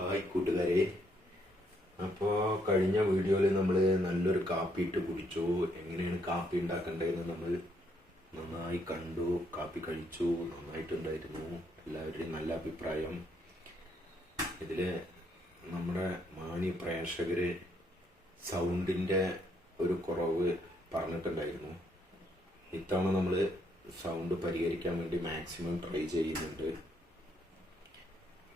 Hi കൂട്ടുകാരെ, അപ്പോൾ കഴിഞ്ഞ വീഡിയോയിൽ നമ്മൾ നല്ലൊരു കാപ്പി ഇട്ട് കുടിച്ചു. എങ്ങനെയാണ് കാപ്പി ഉണ്ടാക്കേണ്ടതെന്ന് നമ്മൾ നന്നായി കണ്ടു. കാപ്പി കഴിച്ചു, നന്നായിട്ടുണ്ടായിരുന്നു. എല്ലാവരുടെയും നല്ല അഭിപ്രായം. ഇതിൽ നമ്മുടെ മാന്യ പ്രേക്ഷകർ സൗണ്ടിൻ്റെ ഒരു കുറവ് പറഞ്ഞിട്ടുണ്ടായിരുന്നു. ഇത്തവണ നമ്മൾ സൗണ്ട് പരിഹരിക്കാൻ വേണ്ടി മാക്സിമം ട്രൈ ചെയ്യുന്നുണ്ട്.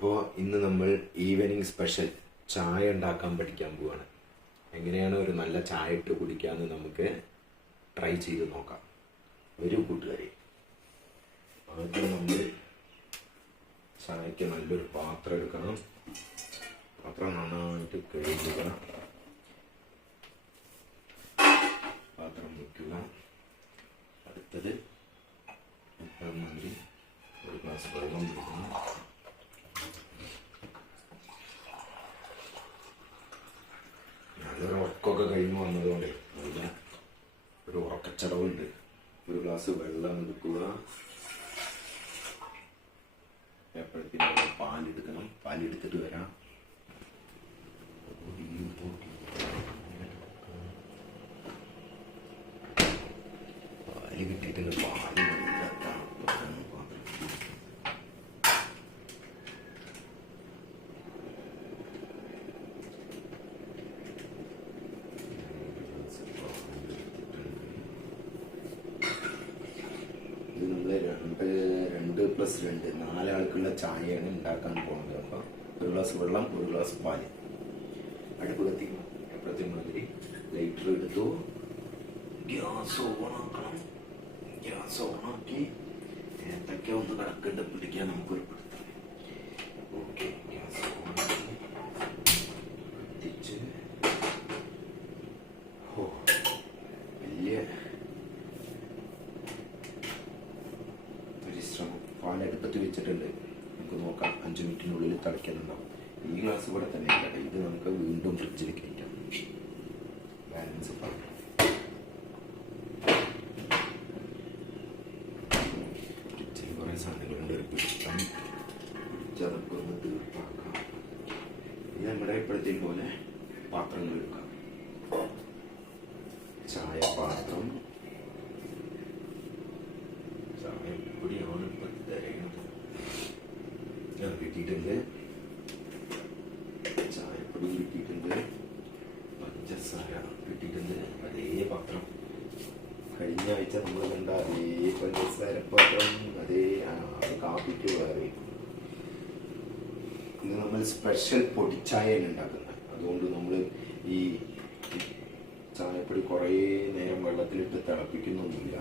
ഇപ്പോൾ ഇന്ന് നമ്മൾ ഈവനിങ് സ്പെഷ്യൽ ചായ ഉണ്ടാക്കാൻ പഠിക്കാൻ പോവാണ്. എങ്ങനെയാണ് ഒരു നല്ല ചായ ഇട്ട് കുടിക്കാമെന്ന് നമുക്ക് ട്രൈ ചെയ്ത് നോക്കാം. വരൂ കൂട്ടുകാരെ. ആദ്യം നമ്മൾ ചായക്ക് നല്ലൊരു പാത്രം എടുക്കണം. പാത്രം നന്നായിട്ട് കഴുകുക. പാത്രം വയ്ക്കുക. അടുത്തത് മാതിരി ഒരു ഗ്ലാസ് വെള്ളം കൊടുക്കണം. നല്ലൊരു ഉറക്കമൊക്കെ കഴിഞ്ഞ് വന്നതുകൊണ്ട് നല്ല ഒരു ഉറക്കച്ചടവുണ്ട്. ഒരു ഗ്ലാസ് വെള്ളം എടുക്കുക. എപ്പോഴത്തേക്കും പാലെടുക്കണം. പാലെടുത്തിട്ട് വരാം. പാല് കിട്ടിയിട്ടുണ്ട്. പാല് രണ്ട് പ്ലസ് 2 4 ആൾക്കുള്ള ചായയാണ് ഉണ്ടാക്കാൻ പോകുന്നത്. അപ്പോൾ ഒരു ഗ്ലാസ് വെള്ളം, ഒരു ഗ്ലാസ് പാല്. അടുപ്പ് കത്തിക്കും. എപ്പോഴത്തേക്കും മാതിരി ലൈറ്റർ എടുത്തു. ഗ്യാസ് ഓണാക്കണം. ഗ്യാസ് ഓണാക്കി ഏതൊക്കെ ഒന്ന് കിടക്കേണ്ട പിടിക്കാൻ നമുക്കൊരു പിടുത്തം. ഓക്കെ, ഗ്യാസ് ഓണാക്കി കത്തിച്ച്. വലിയ പരിശ്രമം. പാലെടുപ്പത്ത് വെച്ചിട്ടുണ്ട്. നമുക്ക് നോക്കാം 5 മിനിറ്റിനുള്ളിൽ തിളയ്ക്കുന്നുണ്ടാവും. ഈ ഗ്ലാസ് ഇവിടെ തന്നെ ഇല്ല. ഇത് നമുക്ക് വീണ്ടും ഫ്രിഡ്ജിൽ കയറ്റാം. ബാലൻസ് ഫ്രിഡ്ജിൽ കുറേ സാധനങ്ങളുണ്ട്. ഒരു പിടിക്കാം. പിടിച്ചതൊക്കെ ഒന്ന് തീർപ്പാക്കാം. ഇത് നമ്മുടെ ഇപ്പോഴത്തേക്കും പോലെ പാത്രങ്ങൾ എടുക്കാം. ചായ പാത്രം. ചായപ്പൊടിയാണ് ഇപ്പം തരേണ്ടത്. കിട്ടിയിട്ടുണ്ട്. ചായപ്പൊടി കിട്ടിയിട്ടുണ്ട്. പഞ്ചസാര കിട്ടിയിട്ടുണ്ട്. അതേ പാത്രം. കഴിഞ്ഞ ആഴ്ച നമ്മൾ കണ്ട അതേ പഞ്ചസാര പാത്രം. അതേ കാപ്പിക്ക് വേറെ. ഇത് നമ്മൾ സ്പെഷ്യൽ പൊടിച്ചായയാണ് ഉണ്ടാക്കുന്നത്. അതുകൊണ്ട് നമ്മൾ ഈ ചായപ്പൊടി കുറേ നേരം വെള്ളത്തിലിട്ട് തിളപ്പിക്കുന്നൊന്നുമില്ല.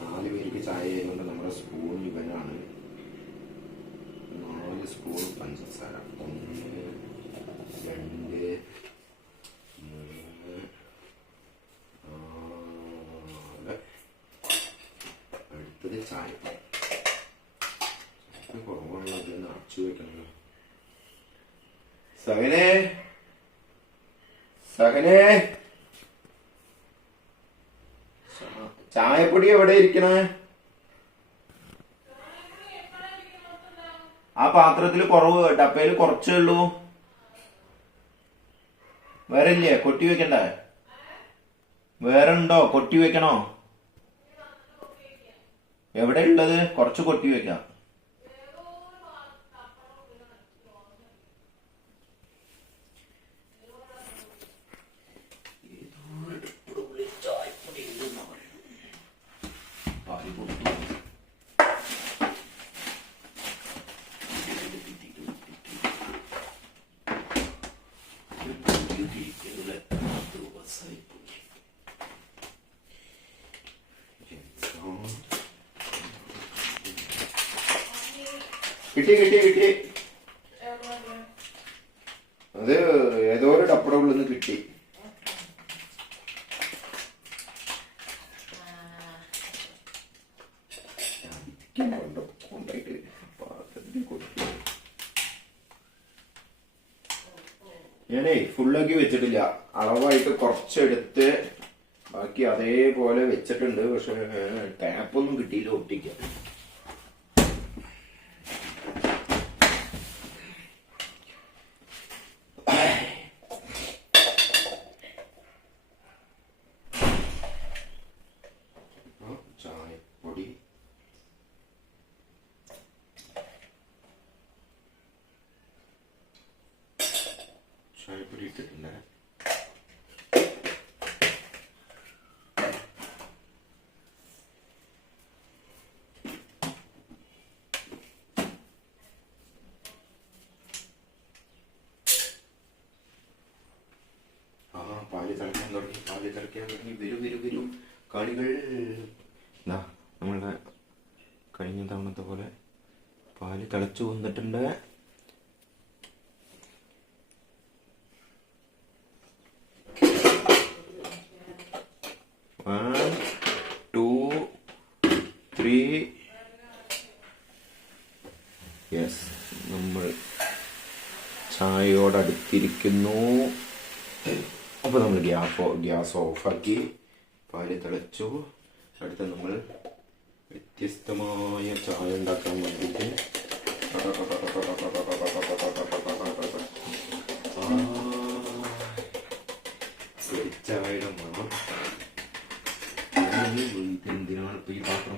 4 പേർക്ക് ചായ ആയതുകൊണ്ട് നമ്മുടെ സ്പൂൺ ഇവനാണ്. 4 സ്പൂൺ പഞ്ചസാര. 1 2 3 4. അടുത്തത് ചായ. കുറവുള്ളത് നിറച്ചു വെക്കണല്ലോ. സകനെ സകനെ, ചായപ്പൊടി എവിടെ ഇരിക്കണേ? ആ പാത്രത്തിൽ കുറവ്, ഡപ്പയിൽ കുറച്ചേ ഉള്ളൂ. വേറെ ഇല്ലേ? കൊട്ടി വെക്കണ്ടേ? വേറെ ഉണ്ടോ? കൊട്ടി വെക്കണോ? എവിടെ ഉള്ളത്? കുറച്ച് കൊട്ടി വെക്കാം. കിട്ടി കിട്ടി കിട്ടി. അത് ഏതോ ഒരു ഡപ്പട ഉള്ളിൽ നിന്ന് കിട്ടി. ഞാനേ ഫുള്ളാക്കി വെച്ചിട്ടില്ല. അളവായിട്ട് കുറച്ചെടുത്ത് ബാക്കി അതേപോലെ വെച്ചിട്ടുണ്ട്. പക്ഷെ ടാപ്പൊന്നും കിട്ടിയില്ല ഒട്ടിക്കാൻ. ചായപ്പൊടി ഇട്ടിട്ടുണ്ട്. പാല് തിളയ്ക്കാൻ തുടങ്ങി. വരൂ കാണികൾ. എന്താ നമ്മളുടെ കഴിഞ്ഞ തവണത്തെ പോലെ പാല് തിളച്ചു വന്നിട്ടുണ്ട്. One, two, three. യെസ്, നമ്മൾ ചായയോടടുത്തിരിക്കുന്നു. അപ്പോൾ നമ്മൾ ഗ്യാസ് ഓഫാക്കി. പാല് തിളച്ചു. അടുത്ത നമ്മൾ വ്യത്യസ്തമായ ചായ ഉണ്ടാക്കാൻ വേണ്ടിയിട്ട് ചായയുടെ മണം. എന്തിനാണ് ഇപ്പൊ ഈ പാത്രം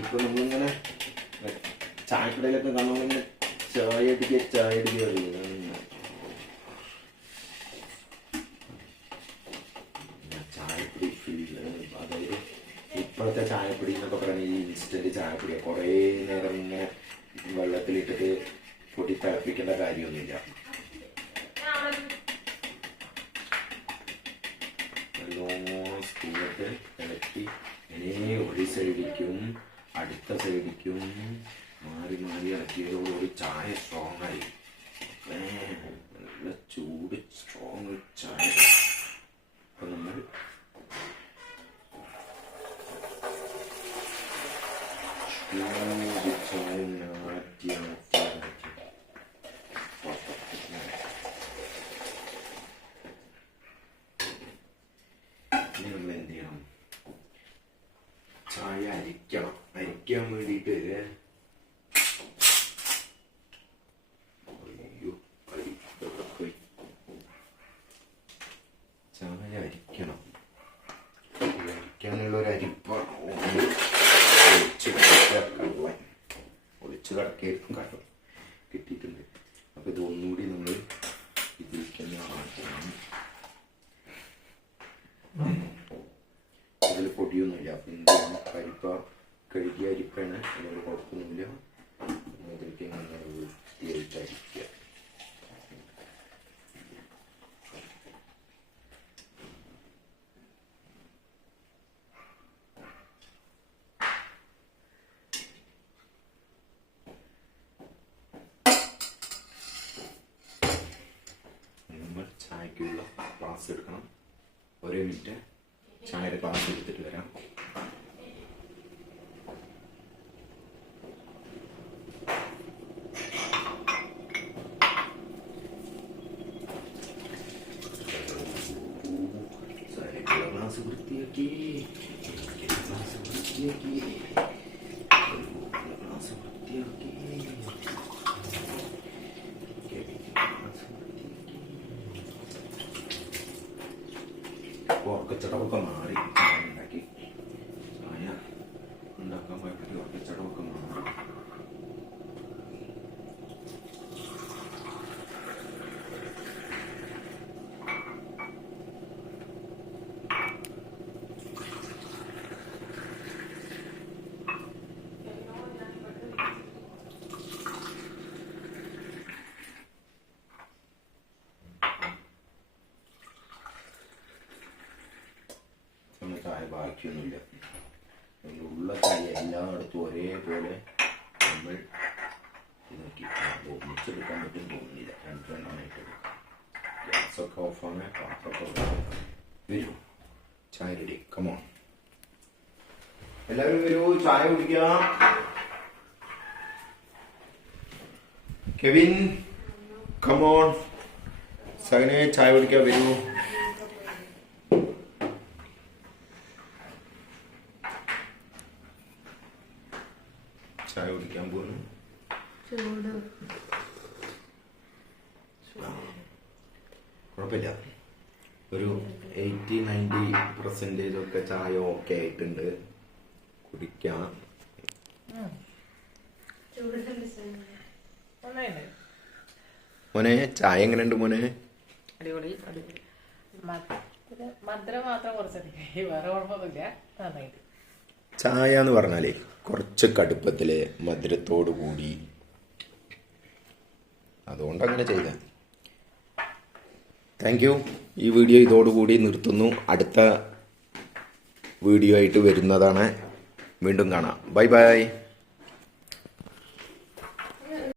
ഇപ്പൊ നമ്മളിങ്ങനെ ചായക്കടയിലൊക്കെ കാണുമ്പോൾ ചായ അടിക്കുക അറിയുന്നത്. ചായപ്പൊടി അതായത് ഇപ്പോഴത്തെ ചായപ്പൊടി എന്നൊക്കെ പറയുന്നത് ഈ ഇൻസ്റ്റന്റ് ചായപ്പൊടിയാണ്. കുറേ നേരം ഇങ്ങനെ വെള്ളത്തിലിട്ടിട്ട് പൊടി തിളപ്പിക്കേണ്ട കാര്യമൊന്നുമില്ല. നല്ലോണം സ്പൂണിട്ട് ഇളക്കി ഇനി ഒരു സൈഡിക്കും അടുത്ത സൈഡിക്കും മാറി ഇളക്കിയതോടുകൂടി ചായ സ്ട്രോങ് ആയി. നല്ല ചൂട് സ്ട്രോങ് ചായ. അപ്പൊ നമ്മൾ ചായ മാറ്റി നമ്മൾ എന്ത് ചെയ്യണം? ചായ അരിക്കാൻ വേണ്ടിയിട്ട് ചായ അരിക്കാനുള്ള ഒരു അരിപ്പാണ്. ഒളിച്ച് കടക്കായിരിക്കും കടം കിട്ടിയിട്ടുണ്ട്. അപ്പൊ ഇത് ഒന്നുകൂടി നമ്മൾ ഇതിലേക്ക് മാറ്റണം. അതിൽ പൊടിയൊന്നുമില്ല. അപ്പം എന്താണ് അരിപ്പ കഴുകിയ അരിപ്പാണ്. അതുകൊണ്ട് കുഴപ്പമൊന്നുമില്ല. അതിലേക്ക് ഇങ്ങനെ വൃത്തിയായിട്ട് അരിക്കുക. നമ്മൾ ചായക്കുള്ള ഗ്ലാസ് എടുക്കണം. ഒരേ മിനിറ്റ് ചായയുടെ ഗ്ലാസ് എടുത്തിട്ട് വരാം. ഗ്ലാസ് വൃത്തിയാക്കി. ഉറക്കച്ചടവൊക്കെ മാറി. ചായ ഉണ്ടാക്കാൻ പോയപ്പോഴത്തേക്ക് ഉറക്കച്ചടവൊക്കെ മാറി. ചായ ബാക്കിയൊന്നുമില്ല. ഉള്ള ചായ എല്ലായിടത്തും ഒരേപോലെ നമ്മൾ നോക്കി ഒന്നിച്ചെടുക്കാൻ പറ്റും തോന്നുന്നില്ല. രണ്ടെണ്ണമായിട്ട് എടുക്കാം. ഗ്യാസൊക്കെ ഓഫാണ്. പാത്രമൊക്കെ വരൂ. ചായ റെഡി. കമോൺ എല്ലാവരും വരൂ. ചായ കുടിക്കാം. Kevin come on. സഗനെ ചായ കുടിക്കാൻ വരൂ. ചായ കുടിക്കാൻ പോകുന്നു. കുഴപ്പമില്ല. ഒരു 80-90% ഒക്കെ ചായ ഓക്കെ ആയിട്ടുണ്ട്. കുടിക്കാം. മോനെ ചായ എങ്ങനെയുണ്ട് മോനെ? അടിപൊളി അടിപൊളി. മധുരം മാത്രം കുറച്ചധികം, വേറെ കുഴപ്പമൊന്നുമില്ല, നന്നായിട്ട്. ചായ എന്ന് പറഞ്ഞാലേ കുറച്ച് കടുപ്പത്തില് മധുരത്തോടു കൂടി, അതുകൊണ്ട് അങ്ങനെ ചെയ്ത. Thank you. ഈ വീഡിയോ ഇതോടുകൂടി നിർത്തുന്നു. അടുത്ത വീഡിയോ ആയിട്ട് വരുന്നതാണ്. വീണ്ടും കാണാം. Bye bye.